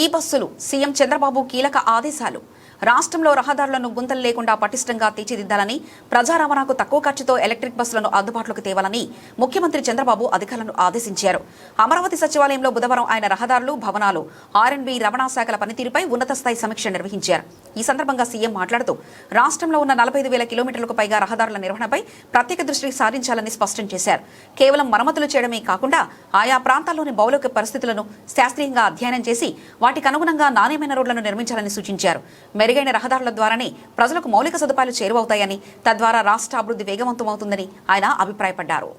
ఈ బస్సులు సీఎం చంద్రబాబు కీలక ఆదేశాలు. రాష్ట్రంలో రహదారులను గుంతలు లేకుండా పటిష్టంగా తీర్చిదిద్దాలని, ప్రజా రవాణాకు తక్కువ ఖర్చుతో ఎలక్ట్రిక్ బస్సులను అందుబాటులోకి తేవాలని ముఖ్యమంత్రి చంద్రబాబు అధికారులను ఆదేశించారు. అమరావతి సచివాలయంలో బుధవారం ఆయన రహదారులు, భవనాలు, ఆర్ఎండ్బి, రవాణా శాఖల పనితీరుపై ఉన్నత స్థాయి సమీక్ష నిర్వహించారు. ఈ సందర్భంగా సీఎం మాట్లాడుతూ రాష్ట్రంలో ఉన్న 45,000 కిలోమీటర్లకు పైగా రహదారుల నిర్వహణపై ప్రత్యేక దృష్టి సారించాలని స్పష్టం చేశారు. కేవలం మరమ్మతులు చేయడమే కాకుండా ఆయా ప్రాంతాల్లోని భౌగోళిక పరిస్థితులను శాస్త్రీయంగా అధ్యయనం చేసి వాటికి అనుగుణంగా నాణ్యమైన రోడ్లను నిర్మించాలని సూచించారు. మెరుగైన రహదారుల ద్వారానే ప్రజలకు మౌలిక సదుపాయాలు చేరువవుతాయని, తద్వారా రాష్ట్ర అభివృద్ధి వేగవంతమవుతుందని ఆయన అభిప్రాయపడ్డారు.